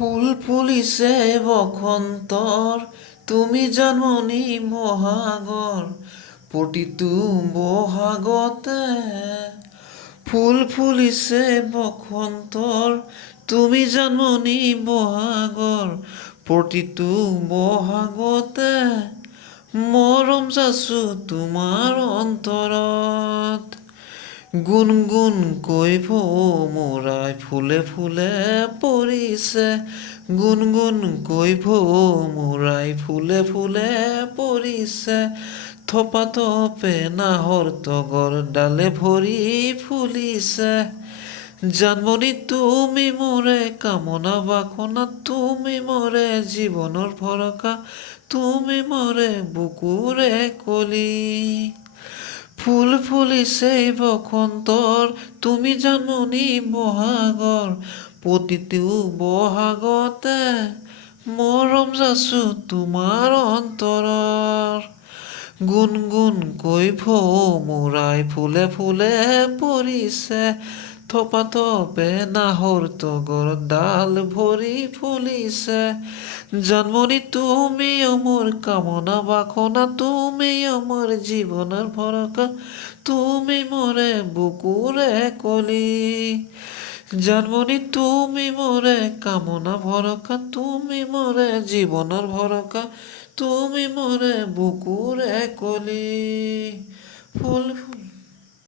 ফুল ফুলিছে বসন্তৰ, তুমি জানমণি মহাগৰ, প্ৰতিটো বহাগতে। ফুল ফুলিছে বসন্তৰ, তুমি জানমণি বহাগৰ, প্ৰতিটো বহাগতে। মৰম যাচো তোমাৰ অন্তৰত, গুণ গুণকৈ ভোমোৰাই ফুলে ফুলে পৰিছে। গুণ গুণকৈ ভোমোৰাই ফুলে ফুলে পৰিছে। থপা থপে নাহৰ তগৰ ডালে ভৰি ফুলিছে। জানমণি তুমি মোৰে কামনা বাসনা, তুমি মোৰে জীৱনৰ ভৰসা, তুমি মোৰে বুকুৰে কলি। ফুল ফুলিছে বসন্তৰ, তুমি জানমণি বহাগৰ, প্ৰতিটো বহাগতে। মৰম যাচো তোমাৰ অন্তৰৰ, গুণ গুণকৈ ভোমোৰাই ফুলে ফুলে পৰিছে। থপা থপে নাহৰ তগৰ ডাল ভৰি ফুলিছে। জানমণি তুমিও মোৰ কামনা বাসনা, তুমিও মোৰ জীৱনৰ ভৰসা, তুমি মোৰে বুকুৰে কলি। জানমণি তুমি মোৰে কামনা ভৰসা, তুমি মোৰে জীৱনৰ ভৰসা, তুমি মোৰে বুকুৰে কলি। ফুল ফুল